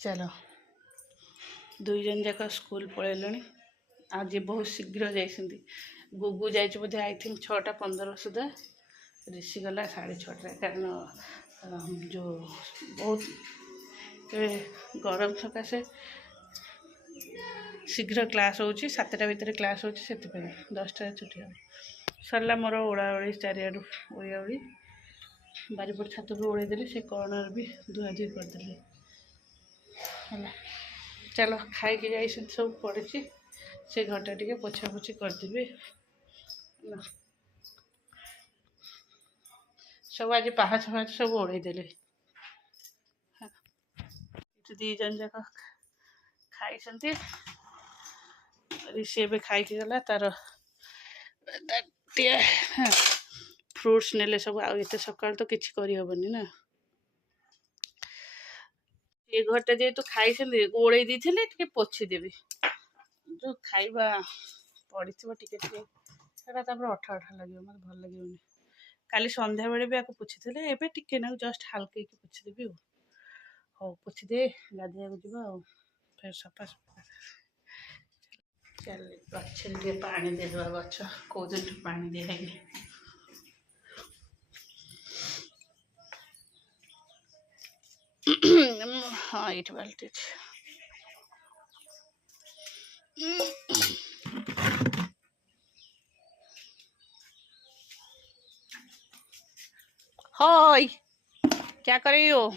चलो दुई जन जाक स्कूल पलैले आज बहुत शीघ्र जाइए गुगु जा बोधे आई थिंक 6:15 सुधा ऋषि गला 6:30 कारण जो बहुत गरम सकाशे शीघ्र क्लास हो 7टा भितर क्लास हो 10टा छुट्टी हो सरला मोर ओड़ाओड़ी चारिआडू ओड़ा ओड़ी बारीपट छात भी ओड़ेदेली से कर्णर भी धुआधुई करदेली है। चलो खाई जाई सब पड़ी से घरटा टे पोछापोछि करदेवी सब आज पाहाच फाच सब ओड़ेदेली दी जन जाक खाई ऋषि ए खाई गला तार फ्रुट्स नेले सब आते सका तो किसी करहबनी ना ये घरटा जेहेतु खाई ओड़े दी पोछीदेवी जो खाइबा पड़ी टे अठा लगे मत भल लगे काली संध्या बेले भी आपको पोछी एवं टिके ना जस्ट हल्के पोछीदेवी हो पोछीदे गाधिया जा फिर सफा सफा चल गच्छे पानी देदेवा गछ कौ दिन पानी दिए हाँ ये बाल्टी हाय क्या कर रही हो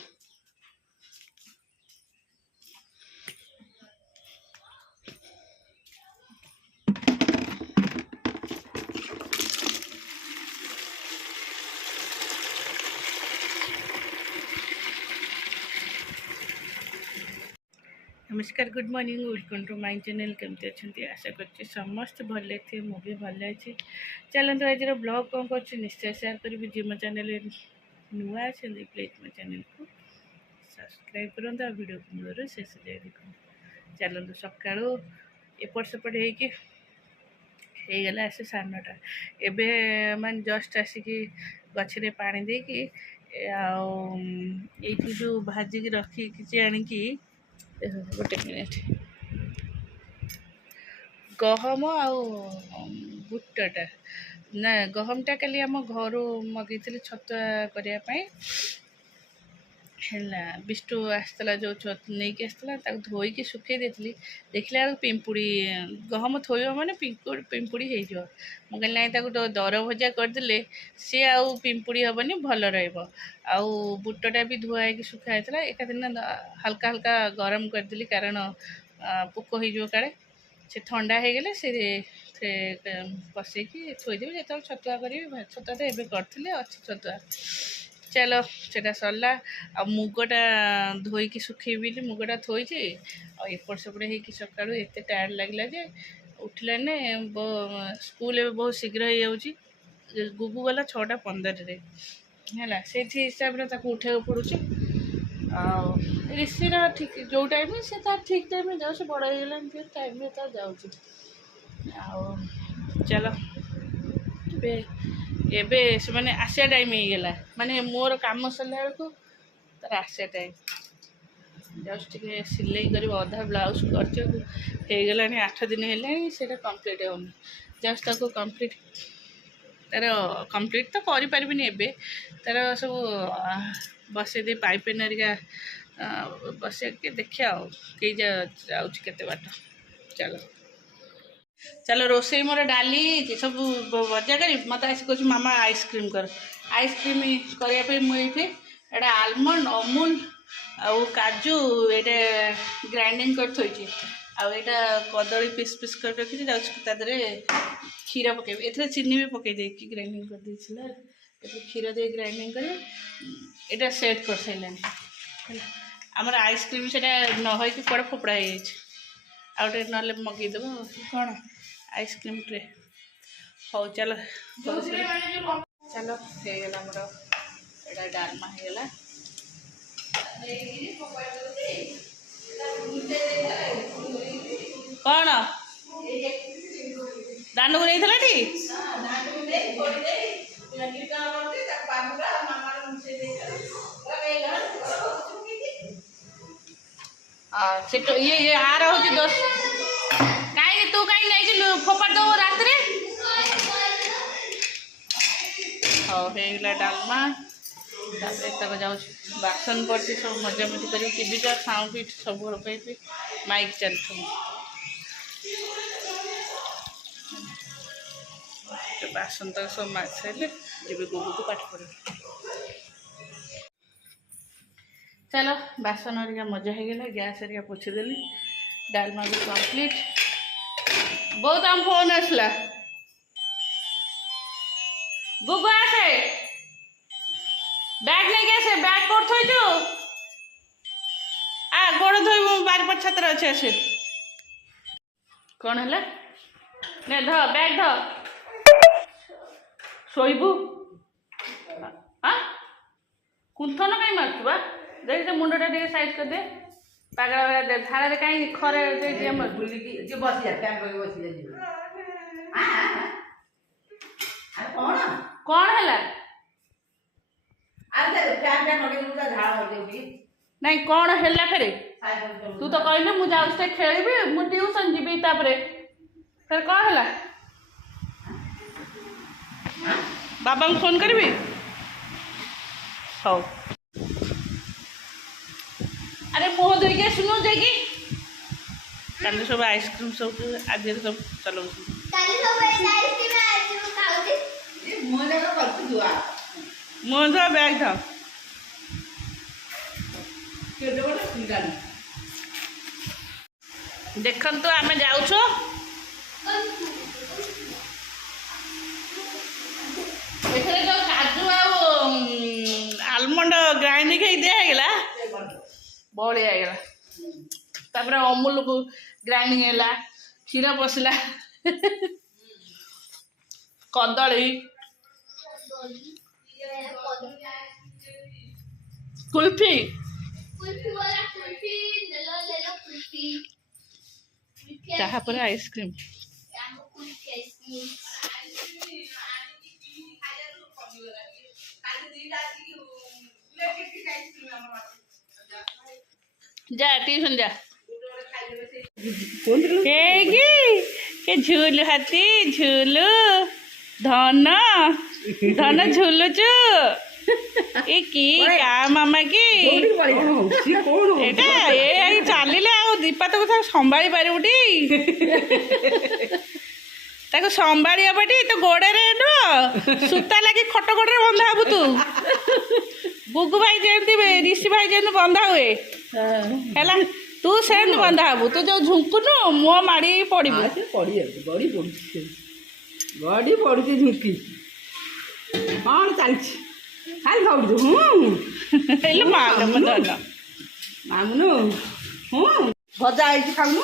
नमस्कार good morning welcome to my channel केमती अच्छा आशा कर समस्त भले थे मु भी भल अच्छी चलते आज ब्लॉग कौन कर निश्चय शेयर करी जी मो चैनल नुआ अच्छे प्लीज मो चैनल को सब्सक्राइब करूँ वीडियो को मूल शेष जाए देखो चलते सका एपट सेपट होगला आसे 9:30 एवं मान जस्ट आसिक गचरे पानी देकी ये जो भाजिकी रखी आणिकी गोटे मिनिट गहम आउ बुटटा ना गहमटा काली आम घर मगेली छतुआ करने है बिष्टु आसला जो नहीं आसला धोईकी सुखे देती देखला पिंपुड़ी गहम थोब मैंने पिंपुड़ी हो मुझे ना दर भजा करदे सी आउ पिंपुड़ी हेनी भल रुटटा भी धुआई सुखाई एक दिन हल्का हल्का गरम करदेली कारण पोक हो काले से ठंडा हो गले से पसैकी थोदेवी जो छतुआ करी छतुआ तो एवं करी अच्छी छतुआ चलो सेटा सरला आ मुगटा धोईकी सुखेबी मुगटा थोची एपट सेपट हो सका एत टायर्ड लगला जे उठलाने स्कूल ए बहुत शीघ्र हो जाऊँगी गुगु गला 6:15 है से हिसाब से उठा पड़ू ऋषि ठीक जो टाइम से ठीक टाइम जाऊँ बड़ हो टाइम जाऊँ चलो एबे से माने आसिया टाइम होगला माने मोर काम सरला बेलू तार आसिया टाइम जस्ट टे सिलाई कर अधा ब्लाउज करगला 8 दिन है कम्प्लीट होनी जस्ट ताको कम्प्लीट तार कम्प्लीट तो करें एबे तार सब बसई दे पाइपेन हरिका बस के देखिए कई जाते बाट चलो चलो रोसे मोर डाली सब भजा कर मत आस कह मामा आइसक्रीम कर आइसक्रीम करने मुझे एटा आलमंड अमूल आउ काजू ये ग्राइंडिंग कर थोड़ी आईटा कदली पीस पीस कर रखी तादे क्षीर पकई ए चीनी भी पकई दे ग्राइंडिंग कर दे क्षीर दे ग्राइंडिंग कर ये सेट कर सारे आमर आइसक्रीम से नई कड़े फोपड़ा हो आउटे ना मगेदेव कौन आइसक्रीम ट्रे हो चलो चलो होगला मोर एटा डालमा होगला कौन दांड को नहीं थी से ये आर हूँ दोष कहीं तू कहीं नहीं फोपाड़ दो रात हाँ होगा डालमा तक जाऊँ बासन पड़ी सब मजामजी कर टीवी का साउंड भी सब लगे माइक चलती बासन तक सब माज सारे जी गुगु को पाठ पढ़ चलो बासन हरिका मजा हो गला गैस हरिका पोछीदेली डालमा भी कम्प्लीट बहुत आम फोन आसला गुगु आसे बैग नहीं आसे बैग कोड थोइछु आ गोड़ धोई बारिपट छात्र अच्छे आसे कौन है ने ध बैग ध शोबू हाँ कुंथन कहीं मार्चु बा देख से मुंडा टे साइज कर दे पागल झाड़ा कहीं खरे कौन है नहीं कौन है फिर तू तो कहलु मु जाऊँ खेली मु ट्यूशन जी फिर कौन है बाबा को फोन करी हौ अरे मुह धोई सुनो जाकि कल सब आइसक्रीम सब आज सब चलो मुह धो बैग था देखन तो आम जाऊँ एथरे जो काजू आलमंड ग्राइंडिंग ही दिगला बढ़िया गला तापर अमूल को ग्राइंडिंग है क्षीर पशला कदली कुल्फी चाहा पर आइसक्रीम जा ट्यूशन जा के झूलु हाथी झूलु धन धन झूलुचु ए की क्या मामा की एटा ए चलिले आ दीपा तो कथा संभाली पारिबुटी ताको संभाली हबटी तो गोड़े रे न सुता लगी खट गोड़े बंधा हबु तू गुगु भाई जेंती ऋषि भाई जेंती बंधा हुए हैला तू सेंत बंधा हबु तू जो झुंकुनु मुह माड़ी पड़िबु पड़ी गड़ी पड़ी गड़ी पड़ी झुंकी कौन चलछि खाली खाऊ हेलो माल मदन मामुनु भजा आई खाऊनु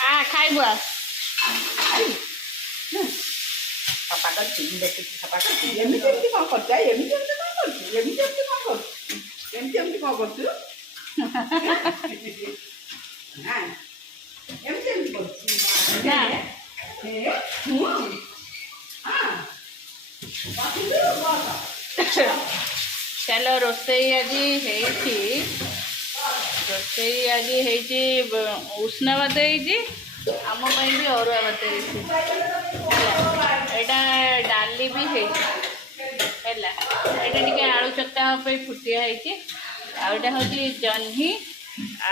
आ खाइबु आ सफा कर देखिए सफा कर एमती कौन करता है एमती कौन करती एमती कौन कर एमती कौन करती ना एमती करती ना ए हां चलो रोसई आज रोसई आज उष्ण भात आम भी अरुआ भात यहाँ डाली भी है आलू चक्का फुटिया आटा हूँ जह्नी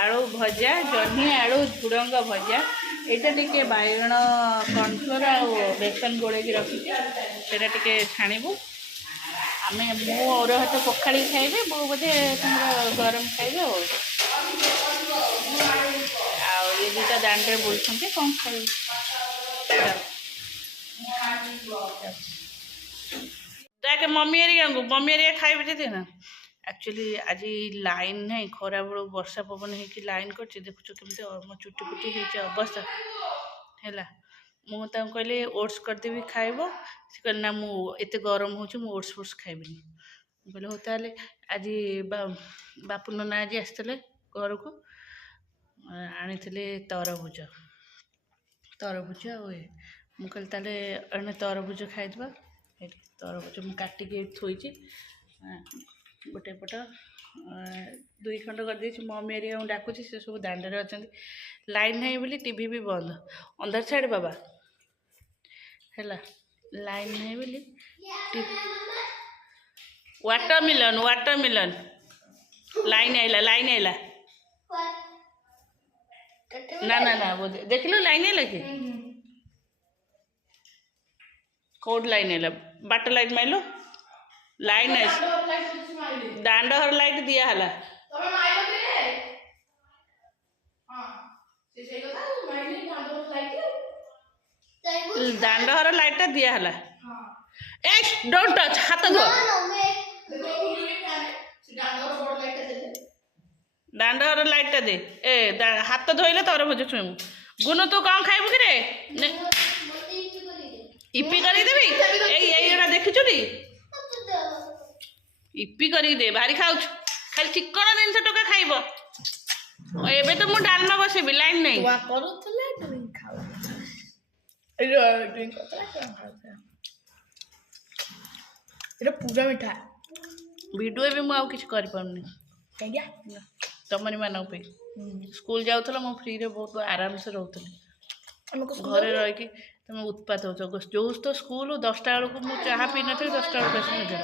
आलू भजा जह्नी आलू झुड़ंग भजा यहाँ टे बैगण कॉर्नफ्लोर आ बेसन गोल रखी से छाणबू आम मु अरुआ भात पखाड़ी खाइबे बो बोधे गरम खाइबे ये दुटा दांडे बोलते कौन खाइबे जाके मम्मी एरिया खाइबे दे ना एक्चुअली आज लाइन नहीं खरा बेलू वर्षा पवन हो लाइन कर देखु केमती मो चुटी फुटी हो अवस्था है मुझे कहली ओट्स करदेवी खाइब से कहले ना मुझे गरम हो ओट्स फोट्स खाइबी कहले हो ताले आज बापू नना आज आसते घर को आनी तरभुज तरभुज मुझे ताले अने तरभुज खाइदबा तरभुज मुझे काटिकी थोड़ी गोटे पट ଦୁଇ ଖଣ୍ଡ କରିଦେଇଛି। ମମି ଏରିଆ ମୁଁ ଡାକୁଛି, ସେ ସବୁ ଦାଣ୍ଡରେ ଅଛନ୍ତି। ଲାଇନ୍ ନାହିଁ ବୋଲି ଟିଭି ବି ବନ୍ଦ। ଅନ୍ଧାର ଛାଡ଼େ ବାବା ହେଲା, ଲାଇନ୍ ନାହିଁ ବୋଲି ୱାଟରମିଲନ୍ ଲାଇନ୍ ଆଇଲା ନା ବୋଧେ ଦେଖିଲୁ ଲାଇନ୍ ଆଇଲା କି କୋଉଠି ଲାଇନ୍ ଆଇଲା? ବାଟ ଲାଇଟ୍ ମାଇଲୁ ଲାଇନ୍ ଆସି ଦାଣ୍ଡ ଘର ଲାଇଟ୍ ଦିଆହେଲା। ଦାଣ୍ଡ ଘର ଲାଇଟ୍ଟା ଦିଆହେଲା। ଏ ଡୋଣ୍ଟ ଟଚ୍, ହାତ ଧୁଅ। ଦାଣ୍ଡ ଘର ଲାଇଟ୍ଟା ଦେ। ହାତ ଧୋଇଲେ ତରଭୁଜ ଛୁଇଁବୁ। ଗୁନୁ ତୁ କ'ଣ ଖାଇବୁ କିରେ? ଇପି କରିକି ଦେବି। ଏଇଗୁଡ଼ା ଦେଖିଛୁ ଟି? ଇପି କରିକି ଦେ, ଭାରି ଖାଉଛୁ। ଖାଲି ଚିକଣ ଜିନିଷ ଟୋକା ଖାଇବ। ଏବେ ତ ମୁଁ ଡାଲମା ବସେଇବି, ଲାଇନ୍ ନାହିଁ। ପୁରା ମିଠା ଭିଡ଼ିଓ ଏବେ ମୁଁ ଆଉ କିଛି କରିପାରୁନି ତମରି ମାନଙ୍କ ପାଇଁ। ସ୍କୁଲ ଯାଉଥିଲ, ମୁଁ ଫ୍ରିରେ ବହୁତ ଆରାମସେ ରହୁଥିଲି। ଘରେ ରହିକି ତମେ ଉତ୍ପାତ ହଉଛ। ଯୋଉ ତ ସ୍କୁଲ 10ଟା ବେଳକୁ ମୁଁ ଚାହା ପିଇ ନଥିଲି, 10ଟା ବେଳକୁ ଆସି ମଜା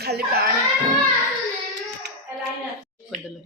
ଖାଲି ପାଣି କରିଦେଲେ।